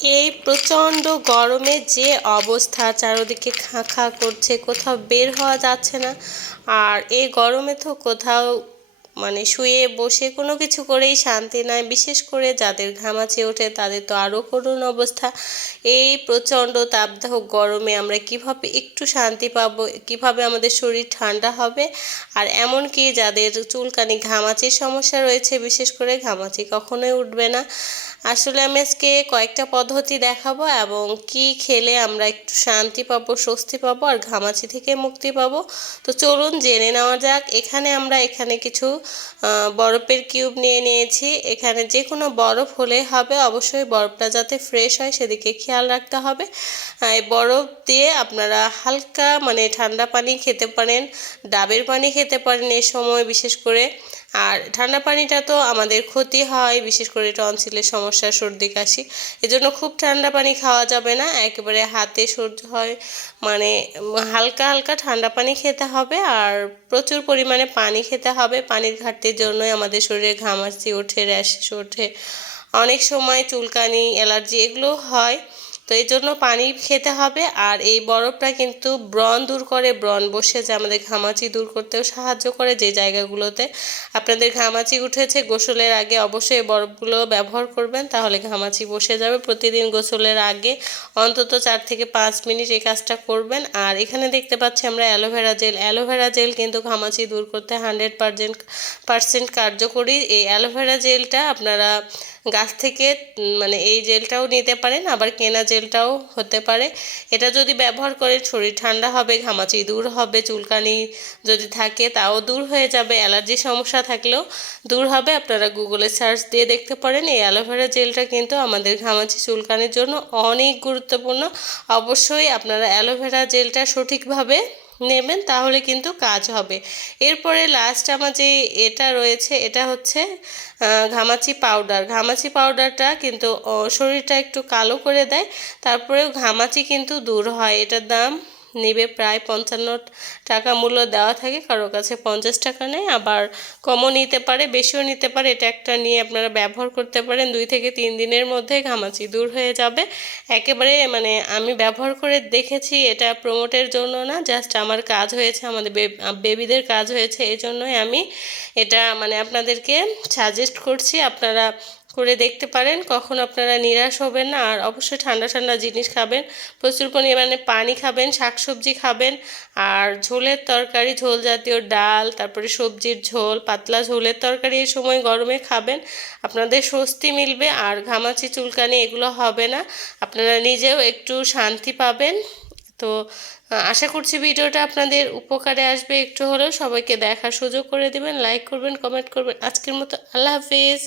এই প্রচণ্ড গরমে যে অবস্থা চারদিকে খাঁ খাঁ করছে, কোথাও বের হওয়া যাচ্ছে না। আর এই গরমে তো কোথাও মানে শুয়ে বসে কোনো কিছু করেই শান্তি নাই। বিশেষ করে যাদের ঘামাচি ওঠে, তাদের তো আরও করুণ অবস্থা। এই প্রচণ্ড তাপদাহ গরমে আমরা কীভাবে একটু শান্তি পাবো, কীভাবে আমাদের শরীর ঠান্ডা হবে? আর এমনকি যাদের চুলকানি ঘামাচির সমস্যা রয়েছে, বিশেষ করে ঘামাচি কখনোই উঠবে না। আসলে আমি আজকে কয়েকটা পদ্ধতি দেখাবো এবং কি খেলে আমরা একটু শান্তি পাবো, স্বস্তি পাবো, আর ঘামাচি থেকে মুক্তি পাবো। তো চলুন জেনে নেওয়া যাক। এখানে আমরা এখানে কিছু বরফের কিউব নিয়ে নিয়েছি। এখানে যে কোনো বরফ হলে হবে, অবশ্যই বরফটা যাতে ফ্রেশ হয় সেদিকে খেয়াল রাখতে হবে। এই বরফ দিয়ে আপনারা হালকা মানে ঠান্ডা পানি খেতে পারেন, ডাবের পানি খেতে পারেন এ সময়, বিশেষ করে আর ঠান্ডা পানিটা তো আমাদের ক্ষতি হয়, বিশেষ করে টনসিলের সমস্যা, সর্দি, কাশি। এজন্য খুব ঠান্ডা পানি খাওয়া যাবে না, একেবারে হাতে সর্দি হয় মানে হালকা হালকা ঠান্ডা পানি খেতে হবে আর প্রচুর পরিমাণে পানি খেতে হবে। পানির ঘাটতির জন্যই আমাদের শরীরে ঘামাচি ওঠে র্যাশেস ওঠে। অনেক সময় চুলকানি, অ্যালার্জি এগুলো হয়। তো এই জন্য পানি খেতে হবে। আর এই বরফটা কিন্তু ব্রণ দূর করে, ব্রণ বসে যে আমাদের ঘামাচি দূর করতেও সাহায্য করে যে জায়গাগুলোতে। আপনাদের ঘামাচি উঠেছে, গোসলের আগে অবশ্যই বরফগুলো ব্যবহার করবেন, তাহলে ঘামাচি বসে যাবে। প্রতিদিন গোসলের আগে অন্তত চার থেকে পাঁচ মিনিট এই কাজটা করবেন। আর এখানে দেখতে পাচ্ছি আমরা অ্যালোভেরা জেল। অ্যালোভেরা জেল কিন্তু ঘামাচি দূর করতে হান্ড্রেড পারসেন্ট পারসেন্ট কার্যকরী। এই অ্যালোভেরা জেলটা আপনারা গাছ থেকে মানে এই জেলটাও নিতে পারেন আবার কেনা জেলটাও হতে পারে। এটা যদি ব্যবহার করেন শরীর ঠান্ডা হবে, ঘামাচি দূর হবে, চুলকানি যদি থাকে, তাও দূর হয়ে যাবে। অ্যালার্জি সমস্যা থাকলেও দূর হবে। আপনারা গুগলে সার্চ দিয়ে দেখতে পারেন। এই অ্যালোভেরা জেলটা কিন্তু আমাদের ঘামাচি, চুলকানির জন্য অনেক গুরুত্বপূর্ণ। অবশ্যই আপনারা অ্যালোভেরা জেলটা সঠিকভাবে নেবেন, তাহলে কিন্তু কাজ হবে। এরপরে লাস্ট আমার যে এটা রয়েছে, এটা হচ্ছে ঘামাচি পাউডার ঘামাচি পাউডারটা কিন্তু শরীরটা একটু কালো করে দেয়, তারপরেও ঘামাচি কিন্তু দূর হয়। এটার দাম নেবে প্রায় পঞ্চান্ন টাকা মূল্য দেওয়া থাকে কারোর কাছে পঞ্চাশ টাকা নেয়, আবার কমও নিতে পারে, বেশিও নিতে পারে, এটা একটা নিয়ে আপনারা ব্যবহার করতে পারেন, দুই থেকে তিন দিনের মধ্যে ঘামাচি দূর হয়ে যাবে। একেবারে মানে আমি ব্যবহার করে দেখেছি, এটা প্রমোটের জন্য না, জাস্ট আমার কাজ হয়েছে, আমাদের বেবিদের কাজ হয়েছে এই জন্যই আমি এটা মানে আপনাদেরকে সাজেস্ট করছি, আপনারা করে দেখতে পারেন। কখন আপনারা নিরাশ হবেন না। আর অবশ্যই ঠান্ডা ঠান্ডা জিনিস খাবেন। প্রচুর পরিমাণে পানি খাবেন, শাকসবজি খাবেন। আর ঝোলের তরকারি, ঝোল জাতীয় ডাল, তারপরে সবজির ঝোল, পাতলা ঝোলের তরকারি এই সময় গরমে খাবেন। আপনাদের স্বস্তি মিলবে। আর ঘামাচি, চুলকানি এগুলো হবে না। আপনারা নিজেও একটু শান্তি পাবেন। তো আশা করছি ভিডিওটা আপনাদের উপকারে আসবে। একটু হলেও সবাইকে দেখার সুযোগ করে দিবেন। লাইক করবেন, কমেন্ট করবেন। আজকের মতো আল্লাহ হাফিজ।